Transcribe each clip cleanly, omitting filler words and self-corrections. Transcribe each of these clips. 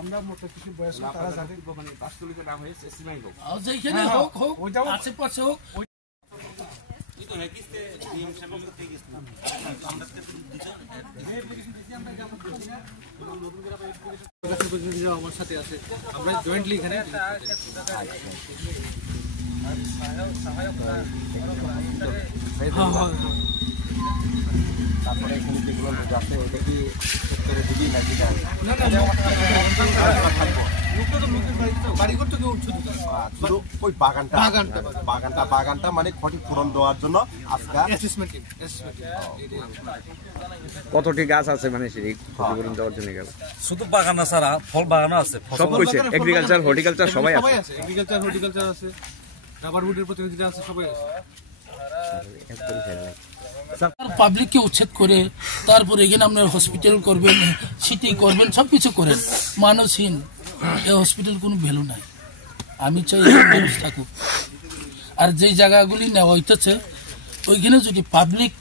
আমরা মতো কিছু বয়স্ক তারা জানে মানে বাস্তবিকের নাম হয়েছে সিমাই হোক যেখানে হোক হোক ওইটাও আশেপাশে হোক আমার সাথে আছে আমরা জয়েন্টলি এখানে তারপরে এখানে যেগুলো লোক আছে ওটা কি সেক্টরে দিবি নাকি শুধু ওই বাগানটা মানে ক্ষতিপূরণ দেওয়ার জন্য কতটি গাছ আছে মানে সেই ক্ষতিপূরণ দেওয়ার জন্য গেল শুধু বাগান ছাড়া ফল বাগানও আছে সব কইছে এগ্রিকালচার হর্টিকালচার সবাই আছে এগ্রিকালচার হর্টিকালচার আছে রাবার উডের প্রতিনিধিরা আছে সবাই আছে পাবলিককে উচ্ছেদ করে তারপরে এখানে আপনার হসপিটাল করবেন সিটি করবেন সবকিছু করেন মানুষহীন এই হসপিটাল কোনো ভ্যালু নাই আমি চাই মানুষ থাকুক আর যেই জায়গাগুলি নেওয়া হইতেছে ওইখানে যদি পাবলিক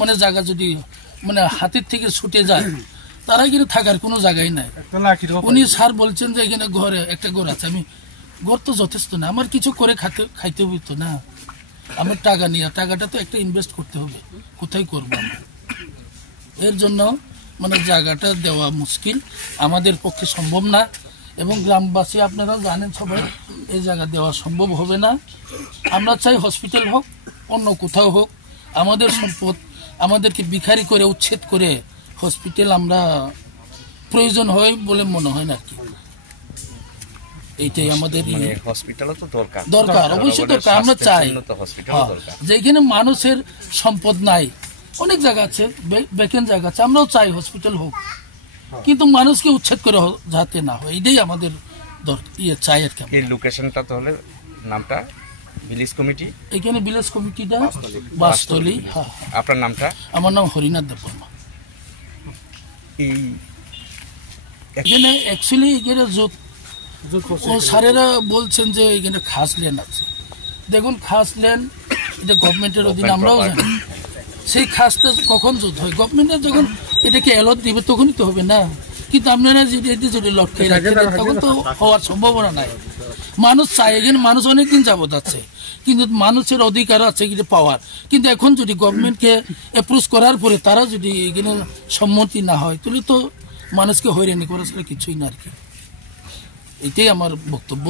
মানে জায়গা যদি মানে হাতের থেকে ছুটে যায় তারা এখানে থাকার কোনো জায়গায় নাই উনি স্যার বলছেন যে এখানে ঘরে একটা ঘর আছে আমি ঘর তো যথেষ্ট না আমার কিছু করে খাইতে হইতো না আমার টাকা নিয়ে টাকাটা তো একটা ইনভেস্ট করতে হবে কোথায় করবো আমরা এর জন্য মানে জায়গাটা দেওয়া মুশকিল আমাদের পক্ষে সম্ভব না এবং গ্রামবাসী আপনারা জানেন সবাই এই জায়গা দেওয়া সম্ভব হবে না আমরা চাই হসপিটাল হোক অন্য কোথাও হোক আমাদের সম্পদ আমাদেরকে ভিখারি করে উচ্ছেদ করে হসপিটাল আমরা প্রয়োজন হয় বলে মনে হয় না আর কি এইটাই আমাদের হসপিটালও তো দরকার অবশ্যই দরকার আমরা চাই যেখানে মানুষের সম্পদ নাই অনেক জায়গা আছে ভ্যাকেন্ট জায়গা আছে আমরাও চাই হসপিটাল হোক কিন্তু মানুষকে উচ্ছেদ করে যাতে না হয় এটাই আমাদের চাই আর কি এই লোকেশনটা তাহলে নামটা ভিলেজ কমিটি এখানে ভিলেজ কমিটিটা বাসতলী আপনার নামটা আমার নাম হরিনাথ দেববর্মা এই এখানে অ্যাকচুয়ালি এখানে ও স্যারেরা বলছেন যে এখানে খাস ল্যান্ড আছে দেখুন খাস ল্যান্ড এটা গভর্নমেন্টের অধীনে আমরাও জানি সেই খাসটা কখন যুদ্ধ হয় গভর্নমেন্টের যখন এটাকে অ্যালট দিবে তখনই তো হবে না কিন্তু আপনারা যদি লটকাই রাখেন তখন তো হওয়ার সম্ভাবনা নাই মানুষ চায় এখানে মানুষ অনেকদিন যাবত আছে কিন্তু মানুষের অধিকার আছে এখানে পাওয়ার কিন্তু এখন যদি গভর্নমেন্টকে অ্যাপ্রোচ করার পরে তারা যদি এখানে সম্মতি না হয় তাহলে তো মানুষকে হয়রানি করা ছাড়া কিছুই না আর কি এটাই আমার বক্তব্য